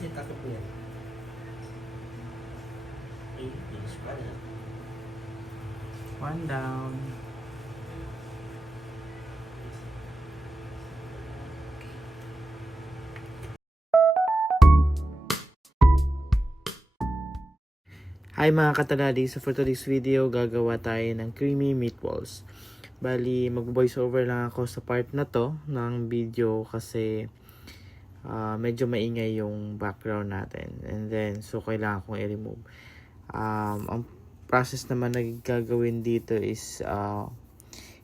sih takut ya. Ini suka ya. One down. Hi mga kataladi, so for today's video, gagawa tayo ng creamy meatballs. Bali, mag-voice over lang ako sa part na to ng video kasi medyo maingay yung background natin. And then, so kailangan kong i-remove. Ang process naman na gagawin dito is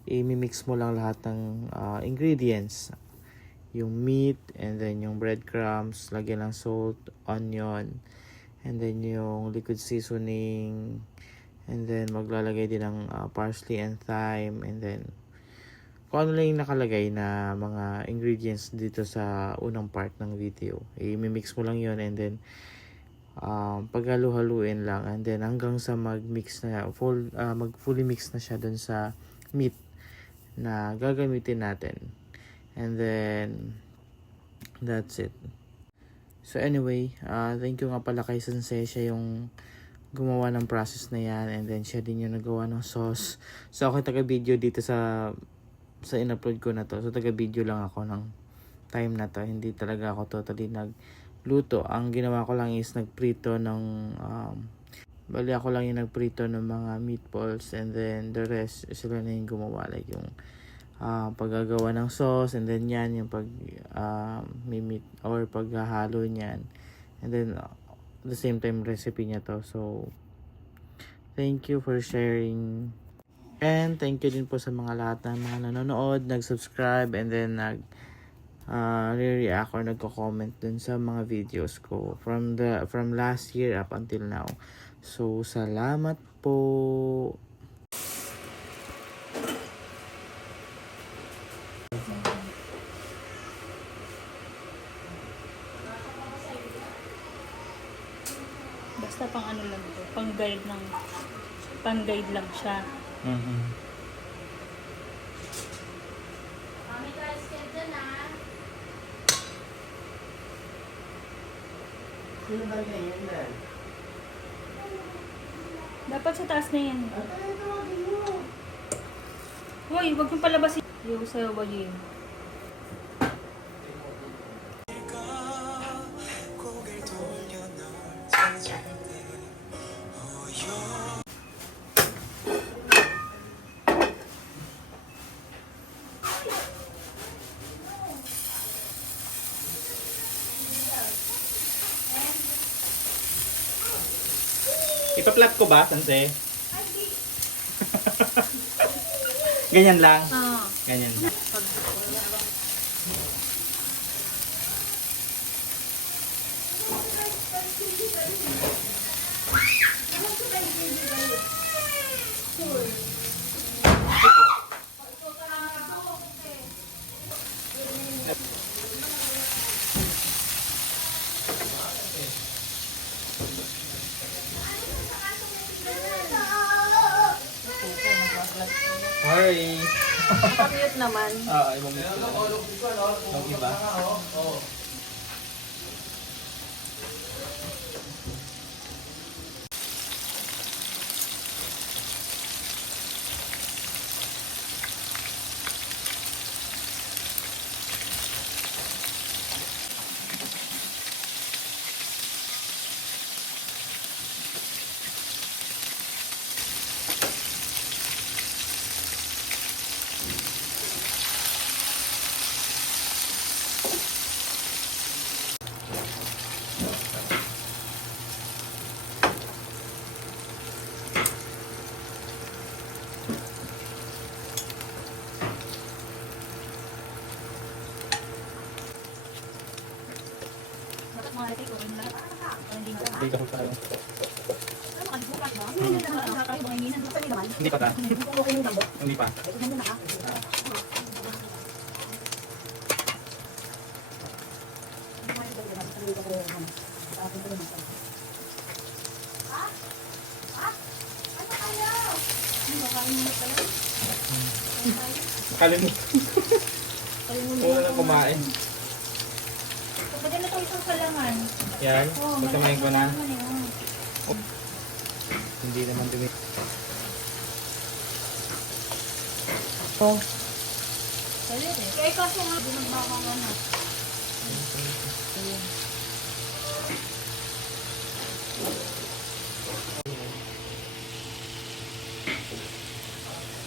i-mix mo lang lahat ng ingredients. Yung meat, and then yung breadcrumbs, lagyan ng salt, onion, and then yung liquid seasoning, and then maglalagay din ng parsley and thyme, and then kung ano lang yung nakalagay na mga ingredients dito sa unang part ng video. I-mix mo lang yon, and then paghalu-haluin lang, and then hanggang sa mag-mix na fully mix na siya dun sa meat na gagamitin natin. And then that's it. So anyway, thank you nga pala kay Sensei, siya yung gumawa ng process na yan, and then siya din yung nagawa ng sauce. So ako taga-video dito sa in-upload ko na to. So taga-video lang ako ng time na to. Hindi talaga ako totally nagluto. Ang ginawa ko lang is nagprito ng bali ako lang yung nagprito ng mga meatballs, and then the rest sila na yung gumawa, like yung paggagawa ng sauce, and then yan yung meat or paghahalo niyan, and then the same time recipe niya to. So thank you for sharing, and thank you din po sa mga lahat ng mga nanonood, nag-subscribe, and then re-react or nagko-comment dun sa mga videos ko from last year up until now. So salamat po. Basta pang ano lang ito, pang-guide lang siya. Mami, guys, kaya dyan ah. Sino ba yan yan? Dapat sa taas na yan. Ay, tawagin mo. Hoy, huwag yung palabasin. Yung sa'yo ba yun? Ipa-flat ko ba, Sensei? Ganyan lang. Ganyan lang. Sorry. Naka-mute naman. I-mute ko lang. Yung iba? Hindi ka pa. Hindi pa ta. Hindi pa. Nakalimutan. Wala na kumain. Kapag na ito isang kalangan. Yan. Oh, Pagkamayin ko na. naman eh, oh. Hindi naman dumi. Oh. Pwede rin. Kaya kasi nga, binabaka nga na.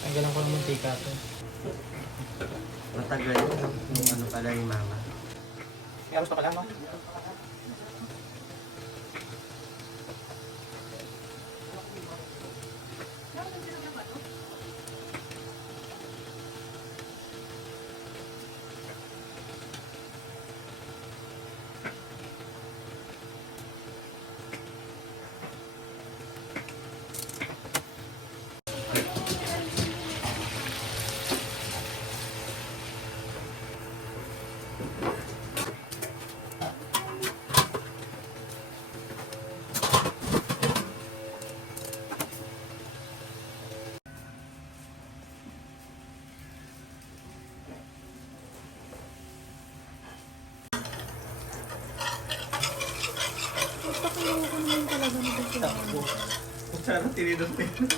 Tanggalan ko ng mantika to. Matagal yun. Yung ano pala ni mama. Kaya gusto ka lang, no? Gusto ko yung naman talaga na dito. Kung saan tinidor ko yun.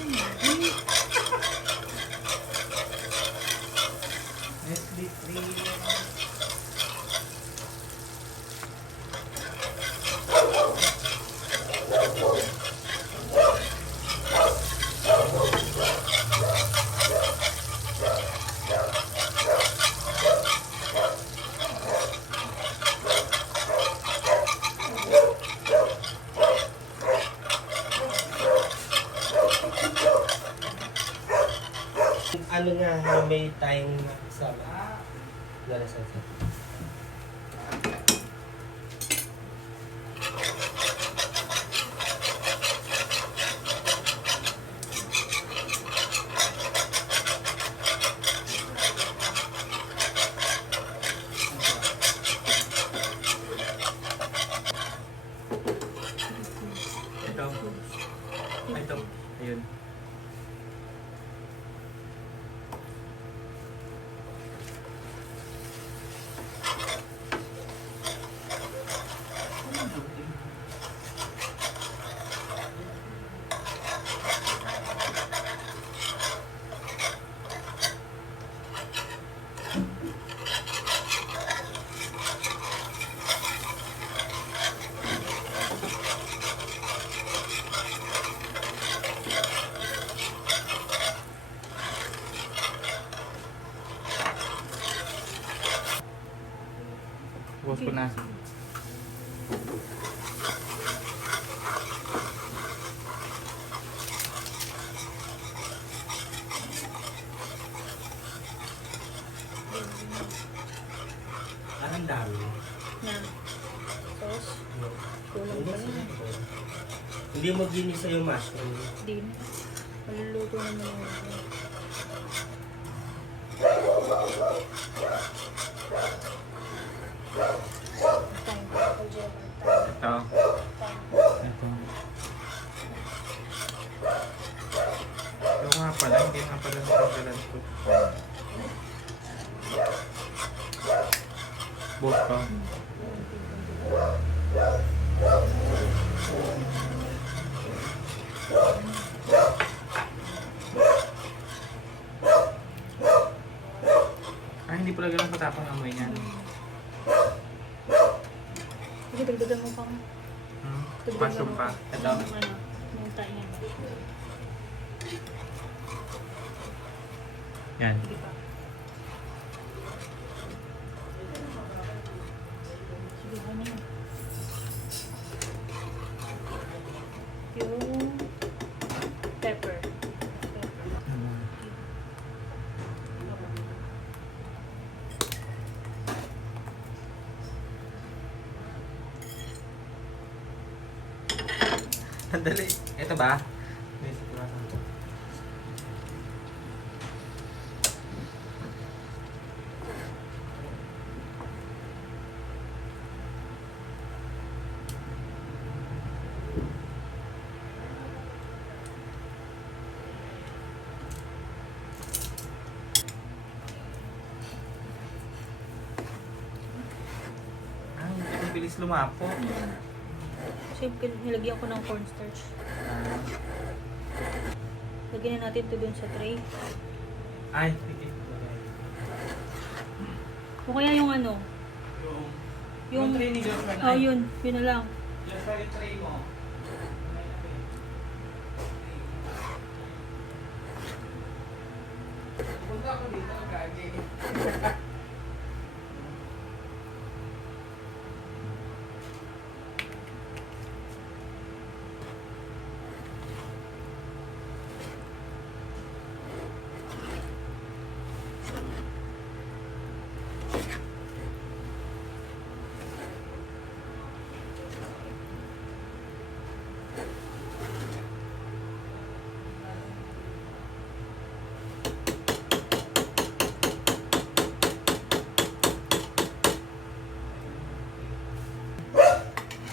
Ano nga, may tayong nakasama. Dala sa ito. Ito. Ito. Ayun. Bukas ko na. Parang dami. Na. Sauce. Kulang pa yan. Hindi mo ginisa yung mushroom. Din. Maluluto naman yung time. Ito. Ito. Ito nga pala, hindi nga pala natanggalan ko. Bukas pa. Ah, hindi pala ganun katapang amoy niyan. Sige, dagdagan mo pa. Mushroom pa. Ito. Ano, yung tayo niya. Yan. Sige pa. Sige, ano yun? Yung pepper. Sandali. Ito ba? May sitwasyon ko. Ang bilis lumapo. Siyempre, nilagyan ko ng cornstarch. Lagyan na natin ito dun sa tray. Ay, pwede. O kaya yung ano? Yung tray ni Joshua na. Oh, yun. Yun na lang. Joshua, yung tray mo. Punta ako dito, gagi.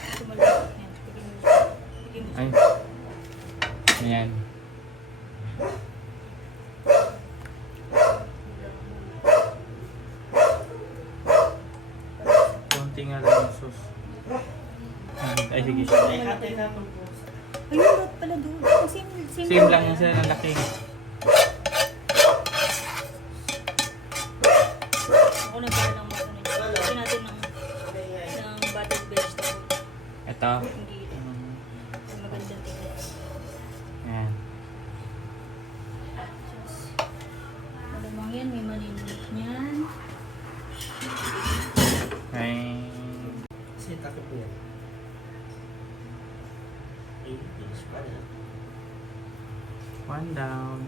Ito malapit. Yan. Bigyan mo. Ay. Ayan. Konti nga lang yung sauce. Ay, sige. Ay, ate na po. Ayun, dapat pala doon. Same lang yung sila ng laki. Ako nagkala ng mga ano. Lagyan natin ng buttered vegetable. Ito. Hindi. Magandang tingnan. Ayan. Malamang yan, may maninit niyan. Ay. Kasi takip niya. Ay, finish pa na. One down.